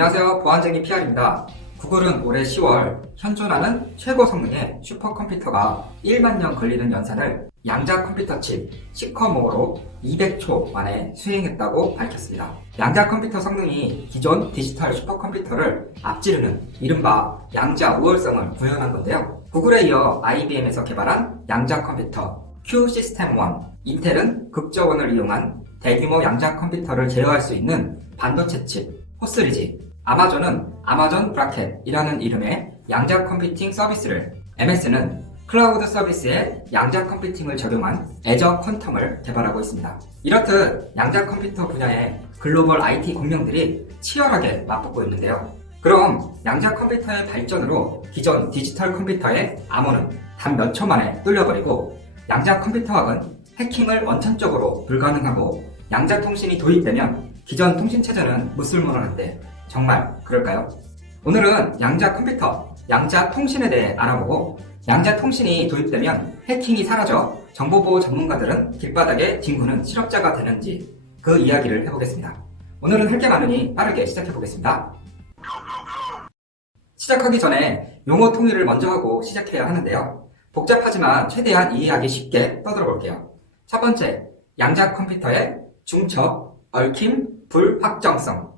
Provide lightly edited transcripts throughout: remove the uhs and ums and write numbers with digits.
안녕하세요. 보안쟁이 PR입니다. 구글은 올해 10월 현존하는 최고 성능의 슈퍼컴퓨터가 1만 년 걸리는 연산을 양자 컴퓨터 칩 시커모어로 200초 만에 수행했다고 밝혔습니다. 양자 컴퓨터 성능이 기존 디지털 슈퍼컴퓨터를 앞지르는 이른바 양자 우월성을 구현한 건데요. 구글에 이어 IBM에서 개발한 양자 컴퓨터 Q 시스템 1, 인텔은 극저원을 이용한 대규모 양자 컴퓨터를 제어할 수 있는 반도체 칩 호스리지, 아마존은 아마존 브라켓이라는 이름의 양자 컴퓨팅 서비스를, MS는 클라우드 서비스에 양자 컴퓨팅을 적용한 애저 퀀텀을 개발하고 있습니다. 이렇듯 양자 컴퓨터 분야의 글로벌 IT 공룡들이 치열하게 맞붙고 있는데요. 그럼 양자 컴퓨터의 발전으로 기존 디지털 컴퓨터의 암호는 단 몇 초 만에 뚫려버리고 양자 컴퓨터학은 해킹을 원천적으로 불가능하고 양자 통신이 도입되면 기존 통신 체제는 무쓸모르는데 정말 그럴까요? 오늘은 양자 컴퓨터, 양자 통신에 대해 알아보고 양자 통신이 도입되면 해킹이 사라져 정보보호 전문가들은 길바닥에 뒹구는 실업자가 되는지 그 이야기를 해보겠습니다. 오늘은 할 게 많으니 빠르게 시작해보겠습니다. 시작하기 전에 용어 통일을 먼저 하고 시작해야 하는데요. 복잡하지만 최대한 이해하기 쉽게 떠들어 볼게요. 첫 번째, 양자 컴퓨터의 중첩, 얽힘, 불확정성.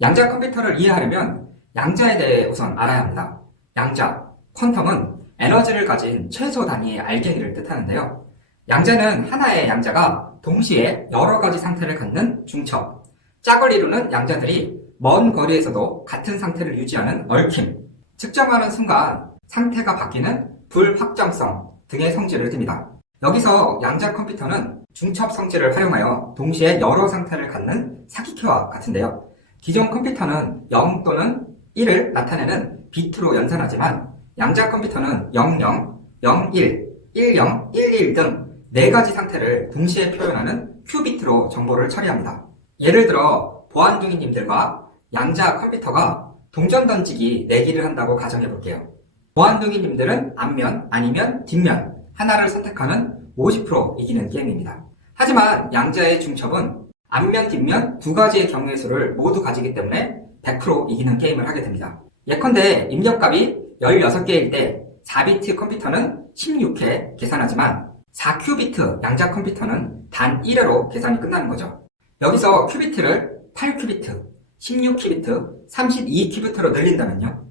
양자 컴퓨터를 이해하려면 양자에 대해 우선 알아야 합니다. 양자, 퀀텀은 에너지를 가진 최소 단위의 알갱이를 뜻하는데요. 양자는 하나의 양자가 동시에 여러 가지 상태를 갖는 중첩, 짝을 이루는 양자들이 먼 거리에서도 같은 상태를 유지하는 얽힘, 측정하는 순간 상태가 바뀌는 불확정성 등의 성질을 띱니다. 여기서 양자 컴퓨터는 중첩 성질을 활용하여 동시에 여러 상태를 갖는 사기캐와 같은데요. 기존 컴퓨터는 0 또는 1을 나타내는 비트로 연산하지만 양자 컴퓨터는 00, 01, 10, 11 등 4가지 상태를 동시에 표현하는 큐비트로 정보를 처리합니다. 예를 들어 보안둥이님들과 양자 컴퓨터가 동전 던지기 내기를 한다고 가정해 볼게요. 보안둥이님들은 앞면 아니면 뒷면 하나를 선택하면 50% 이기는 게임입니다. 하지만 양자의 중첩은 앞면, 뒷면 두 가지의 경우의 수를 모두 가지기 때문에 100% 이기는 게임을 하게 됩니다. 예컨대 입력값이 16개일 때 4비트 컴퓨터는 16회 계산하지만 4큐비트 양자 컴퓨터는 단 1회로 계산이 끝나는 거죠. 여기서 큐비트를 8큐비트, 16큐비트, 32큐비트로 늘린다면요.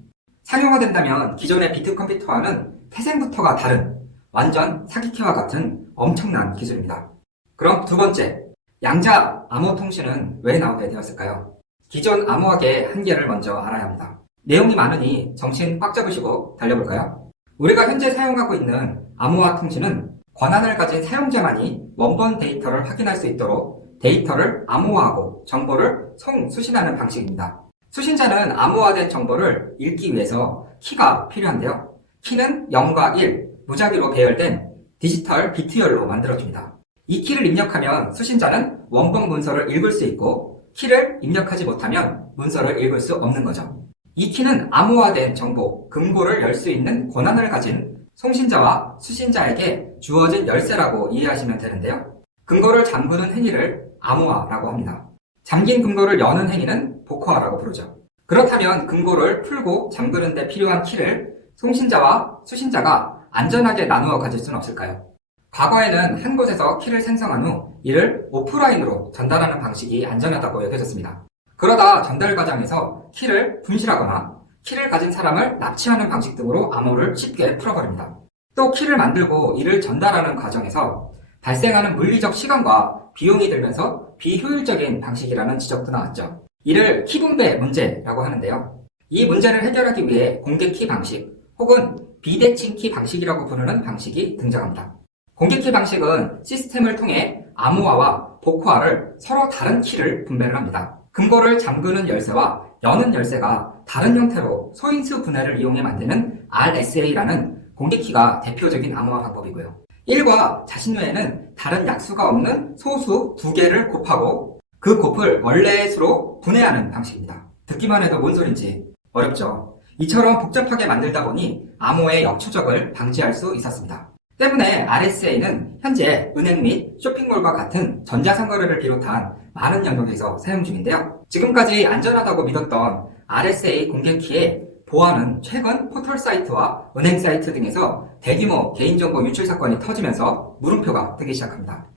상용화된다면 기존의 비트 컴퓨터와는 태생부터가 다른 완전 사기캐와 같은 엄청난 기술입니다. 그럼 두 번째, 양자 암호 통신은 왜 나오게 되었을까요? 기존 암호학의 한계를 먼저 알아야 합니다. 내용이 많으니 정신 꽉 잡으시고 달려볼까요? 우리가 현재 사용하고 있는 암호화 통신은 권한을 가진 사용자만이 원본 데이터를 확인할 수 있도록 데이터를 암호화하고 정보를 송수신하는 방식입니다. 수신자는 암호화된 정보를 읽기 위해서 키가 필요한데요. 키는 0과 1, 무작위로 배열된 디지털 비트열로 만들어줍니다. 이 키를 입력하면 수신자는 원본 문서를 읽을 수 있고 키를 입력하지 못하면 문서를 읽을 수 없는 거죠. 이 키는 암호화된 정보, 금고를 열 수 있는 권한을 가진 송신자와 수신자에게 주어진 열쇠라고 이해하시면 되는데요. 금고를 잠그는 행위를 암호화라고 합니다. 잠긴 금고를 여는 행위는 복호화라고 부르죠. 그렇다면 금고를 풀고 잠그는 데 필요한 키를 송신자와 수신자가 안전하게 나누어 가질 수는 없을까요? 과거에는 한 곳에서 키를 생성한 후 이를 오프라인으로 전달하는 방식이 안전하다고 여겨졌습니다. 그러다 전달 과정에서 키를 분실하거나 키를 가진 사람을 납치하는 방식 등으로 암호를 쉽게 풀어버립니다. 또 키를 만들고 이를 전달하는 과정에서 발생하는 물리적 시간과 비용이 들면서 비효율적인 방식이라는 지적도 나왔죠. 이를 키분배 문제라고 하는데요. 이 문제를 해결하기 위해 공개키 방식 혹은 비대칭 키 방식이라고 부르는 방식이 등장합니다. 공개키 방식은 시스템을 통해 암호화와 복호화를 서로 다른 키를 분배를 합니다. 금고를 잠그는 열쇠와 여는 열쇠가 다른 형태로 소인수 분해를 이용해 만드는 RSA라는 공개키가 대표적인 암호화 방법이고요. 1과 자신 외에는 다른 약수가 없는 소수 2개를 곱하고 그 곱을 원래의 수로 분해하는 방식입니다. 듣기만 해도 뭔 소린지 어렵죠. 이처럼 복잡하게 만들다 보니 암호의 역추적을 방지할 수 있었습니다. 때문에 RSA는 현재 은행 및 쇼핑몰과 같은 전자상거래를 비롯한 많은 영역에서 사용 중인데요. 지금까지 안전하다고 믿었던 RSA 공개키의 보안은 최근 포털 사이트와 은행 사이트 등에서 대규모 개인정보 유출 사건이 터지면서 물음표가 뜨기 시작합니다.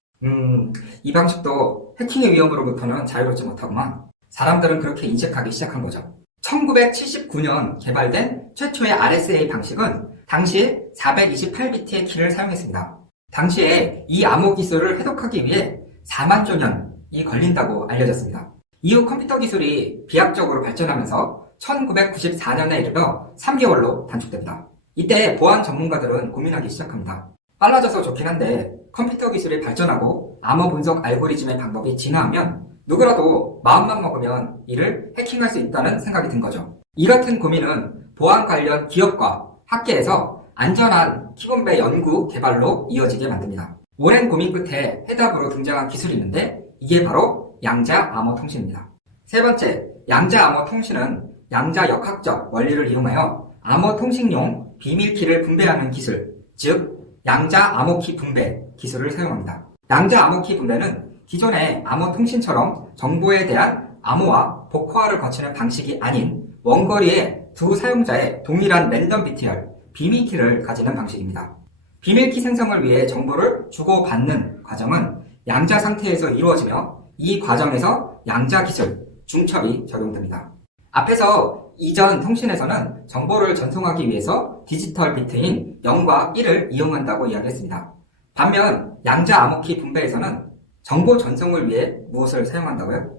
이 방식도 해킹의 위험으로부터는 자유롭지 못하구만. 사람들은 그렇게 인식하기 시작한 거죠. 1979년 개발된 최초의 RSA 방식은 당시 428비트의 키를 사용했습니다. 당시에 이 암호 기술을 해독하기 위해 4만조 년이 걸린다고 알려졌습니다. 이후 컴퓨터 기술이 비약적으로 발전하면서 1994년에 이르러 3개월로 단축됩니다. 이때 보안 전문가들은 고민하기 시작합니다. 빨라져서 좋긴 한데 컴퓨터 기술이 발전하고 암호 분석 알고리즘의 방법이 진화하면 누구라도 마음만 먹으면 이를 해킹할 수 있다는 생각이 든 거죠. 이 같은 고민은 보안 관련 기업과 학계에서 안전한 키분배 연구 개발로 이어지게 만듭니다. 오랜 고민 끝에 해답으로 등장한 기술이 있는데 이게 바로 양자 암호 통신입니다. 세 번째, 양자 암호 통신은 양자 역학적 원리를 이용하여 암호 통신용 비밀키를 분배하는 기술, 즉 양자 암호키 분배 기술을 사용합니다. 양자 암호키 분배는 기존의 암호 통신처럼 정보에 대한 암호화, 복호화를 거치는 방식이 아닌 원거리의 두 사용자의 동일한 랜덤 비트열, 비밀키를 가지는 방식입니다. 비밀키 생성을 위해 정보를 주고받는 과정은 양자 상태에서 이루어지며 이 과정에서 양자 기술, 중첩이 적용됩니다. 앞에서 이전 통신에서는 정보를 전송하기 위해서 디지털 비트인 0과 1을 이용한다고 이야기했습니다. 반면 양자 암호키 분배에서는 정보 전송을 위해 무엇을 사용한다고요?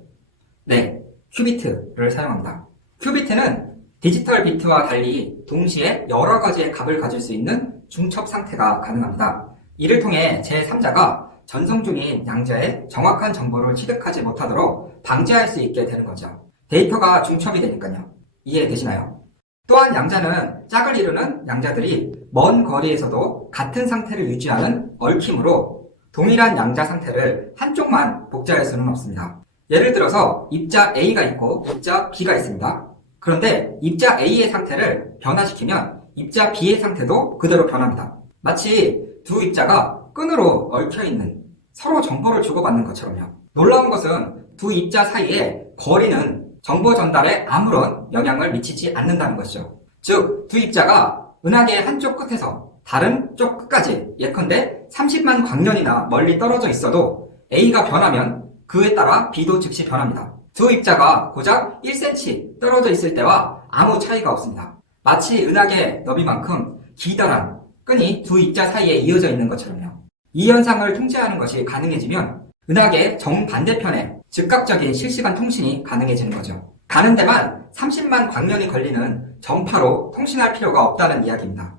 네, 큐비트를 사용합니다. 큐비트는 디지털 비트와 달리 동시에 여러 가지의 값을 가질 수 있는 중첩 상태가 가능합니다. 이를 통해 제3자가 전송 중인 양자의 정확한 정보를 취득하지 못하도록 방지할 수 있게 되는 거죠. 데이터가 중첩이 되니까요. 이해되시나요? 또한 양자는 짝을 이루는 양자들이 먼 거리에서도 같은 상태를 유지하는 얽힘으로 동일한 양자 상태를 한쪽만 복제할 수는 없습니다. 예를 들어서 입자 A가 있고 입자 B가 있습니다. 그런데 입자 A의 상태를 변화시키면 입자 B의 상태도 그대로 변합니다. 마치 두 입자가 끈으로 얽혀있는 서로 정보를 주고받는 것처럼요. 놀라운 것은 두 입자 사이의 거리는 정보 전달에 아무런 영향을 미치지 않는다는 것이죠. 즉, 두 입자가 은하계의 한쪽 끝에서 다른 쪽 끝까지 예컨대 30만 광년이나 멀리 떨어져 있어도 A가 변하면 그에 따라 B도 즉시 변합니다. 두 입자가 고작 1cm 떨어져 있을 때와 아무 차이가 없습니다. 마치 은하계 너비만큼 기다란 끈이 두 입자 사이에 이어져 있는 것처럼요. 이 현상을 통제하는 것이 가능해지면 은하계 정반대편에 즉각적인 실시간 통신이 가능해지는 거죠. 가는 데만 30만 광년이 걸리는 전파로 통신할 필요가 없다는 이야기입니다.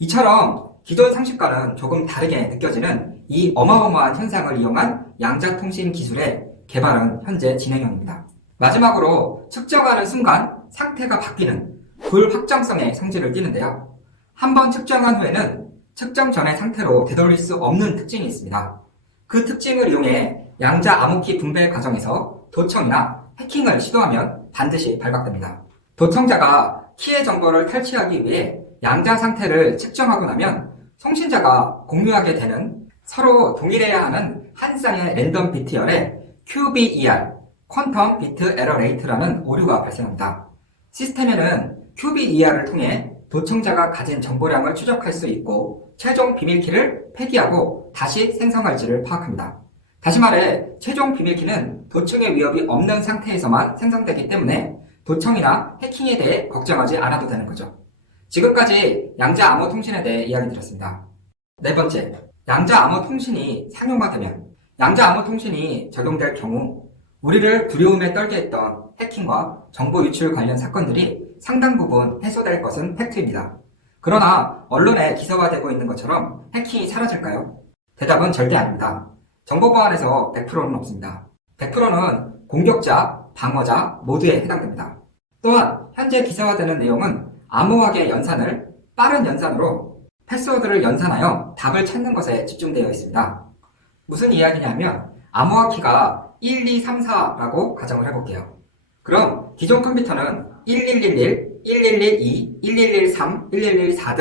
이처럼 기존 상식과는 조금 다르게 느껴지는 이 어마어마한 현상을 이용한 양자통신 기술의 개발은 현재 진행형입니다. 마지막으로 측정하는 순간 상태가 바뀌는 불확정성의 성질을 띠는데요. 한번 측정한 후에는 측정 전의 상태로 되돌릴 수 없는 특징이 있습니다. 그 특징을 이용해 양자 암호키 분배 과정에서 도청이나 해킹을 시도하면 반드시 발각됩니다. 도청자가 키의 정보를 탈취하기 위해 양자 상태를 측정하고 나면 송신자가 공유하게 되는 서로 동일해야 하는 한 쌍의 랜덤 비트열에 QBER, 퀀텀 비트 에러 레이트라는 오류가 발생합니다. 시스템에는 QBER을 통해 도청자가 가진 정보량을 추적할 수 있고 최종 비밀키를 폐기하고 다시 생성할지를 파악합니다. 다시 말해 최종 비밀키는 도청의 위협이 없는 상태에서만 생성되기 때문에 도청이나 해킹에 대해 걱정하지 않아도 되는 거죠. 지금까지 양자 암호 통신에 대해 이야기 드렸습니다. 네 번째, 양자 암호 통신이 상용화되면 양자 암호 통신이 적용될 경우 우리를 두려움에 떨게 했던 해킹과 정보 유출 관련 사건들이 상당 부분 해소될 것은 팩트입니다. 그러나 언론에 기사화되고 있는 것처럼 해킹이 사라질까요? 대답은 절대 아닙니다. 정보보안에서 100%는 없습니다. 100%는 공격자, 방어자 모두에 해당됩니다. 또한 현재 기사화되는 내용은 암호학의 연산을 빠른 연산으로 패스워드를 연산하여 답을 찾는 것에 집중되어 있습니다. 무슨 이야기냐면 암호학 키가 1, 2, 3, 4라고 가정을 해볼게요. 그럼 기존 컴퓨터는 1111, 1112, 1113, 1114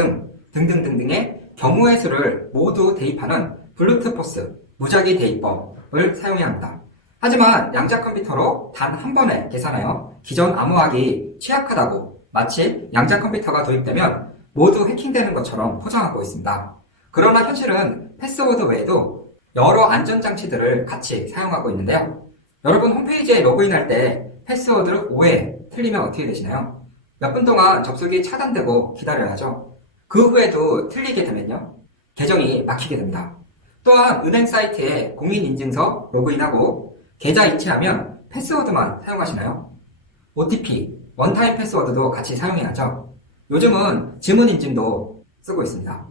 등등등등의 경우의 수를 모두 대입하는 블루투포스 무작위 대입법을 사용해야 합니다. 하지만 양자 컴퓨터로 단 한 번에 계산하여 기존 암호화기 취약하다고 마치 양자 컴퓨터가 도입되면 모두 해킹되는 것처럼 포장하고 있습니다. 그러나 현실은 패스워드 외에도 여러 안전장치들을 같이 사용하고 있는데요. 여러분 홈페이지에 로그인할 때 패스워드를 오해, 틀리면 어떻게 되시나요? 몇 분 동안 접속이 차단되고 기다려야죠. 그 후에도 틀리게 되면요, 계정이 막히게 됩니다. 또한 은행 사이트에 공인인증서 로그인하고 계좌 이체하면 패스워드만 사용하시나요? OTP, 원타임 패스워드도 같이 사용해야죠. 요즘은 지문인증도 쓰고 있습니다.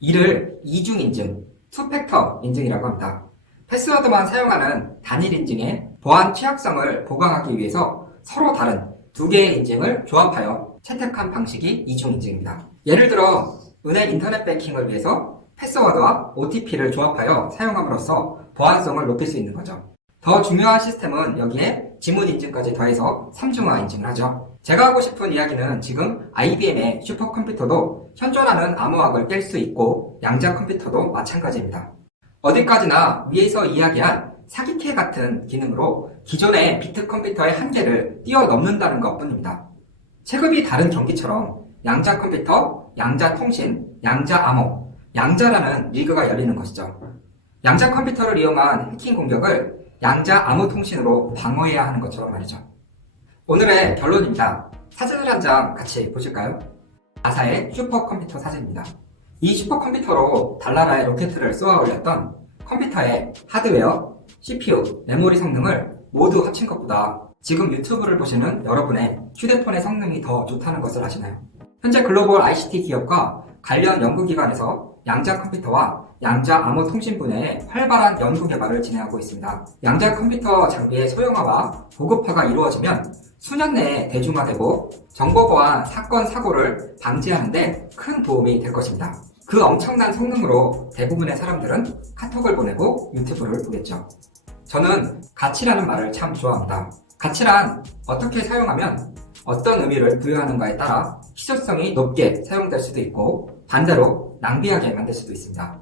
이를 이중인증, 투팩터 인증이라고 합니다. 패스워드만 사용하는 단일 인증의 보안 취약성을 보강하기 위해서 서로 다른 두 개의 인증을 조합하여 채택한 방식이 이중인증입니다. 예를 들어 은행 인터넷 뱅킹을 위해서 패스워드와 OTP를 조합하여 사용함으로써 보안성을 높일 수 있는 거죠. 더 중요한 시스템은 여기에 지문 인증까지 더해서 3중화 인증을 하죠. 제가 하고 싶은 이야기는 지금 IBM의 슈퍼컴퓨터도 현존하는 암호학을 깰 수 있고 양자 컴퓨터도 마찬가지입니다. 어디까지나 위에서 이야기한 사기캐 같은 기능으로 기존의 비트 컴퓨터의 한계를 뛰어넘는다는 것 뿐입니다. 체급이 다른 경기처럼 양자 컴퓨터, 양자 통신, 양자 암호, 양자라는 리그가 열리는 것이죠. 양자 컴퓨터를 이용한 해킹 공격을 양자 암호 통신으로 방어해야 하는 것처럼 말이죠. 오늘의 결론입니다. 사진을 한 장 같이 보실까요? 나사의 슈퍼컴퓨터 사진입니다. 이 슈퍼컴퓨터로 달나라의 로켓을 쏘아 올렸던 컴퓨터의 하드웨어, CPU, 메모리 성능을 모두 합친 것보다 지금 유튜브를 보시는 여러분의 휴대폰의 성능이 더 좋다는 것을 아시나요? 현재 글로벌 ICT 기업과 관련 연구기관에서 양자 컴퓨터와 양자 암호 통신 분야에 활발한 연구 개발을 진행하고 있습니다. 양자 컴퓨터 장비의 소형화와 보급화가 이루어지면 수년 내에 대중화되고 정보 보안, 사건, 사고를 방지하는 데 큰 도움이 될 것입니다. 그 엄청난 성능으로 대부분의 사람들은 카톡을 보내고 유튜브를 보겠죠. 저는 가치라는 말을 참 좋아합니다. 가치란 어떻게 사용하면 어떤 의미를 부여하는가에 따라 희소성이 높게 사용될 수도 있고 반대로 낭비하게 만들 수도 있습니다.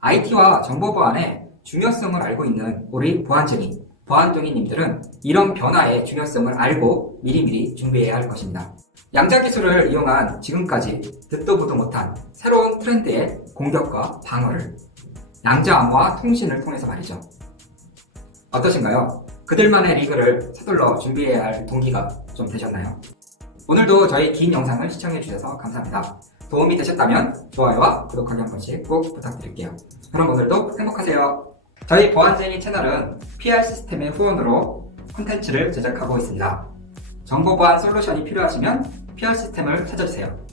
IT와 정보보안의 중요성을 알고 있는 우리 보안둥이님들은 이런 변화의 중요성을 알고 미리미리 준비해야 할 것입니다. 양자 기술을 이용한 지금까지 듣도 보도 못한 새로운 트렌드의 공격과 방어를 양자 암호화 통신을 통해서 말이죠. 어떠신가요? 그들만의 리그를 서둘러 준비해야 할 동기가 좀 되셨나요? 오늘도 저희 긴 영상을 시청해주셔서 감사합니다. 도움이 되셨다면 좋아요와 구독하기 한 번씩 꼭 부탁드릴게요. 그럼 오늘도 행복하세요. 저희 보안쟁이 채널은 PR 시스템의 후원으로 콘텐츠를 제작하고 있습니다. 정보보안 솔루션이 필요하시면 PR 시스템을 찾아주세요.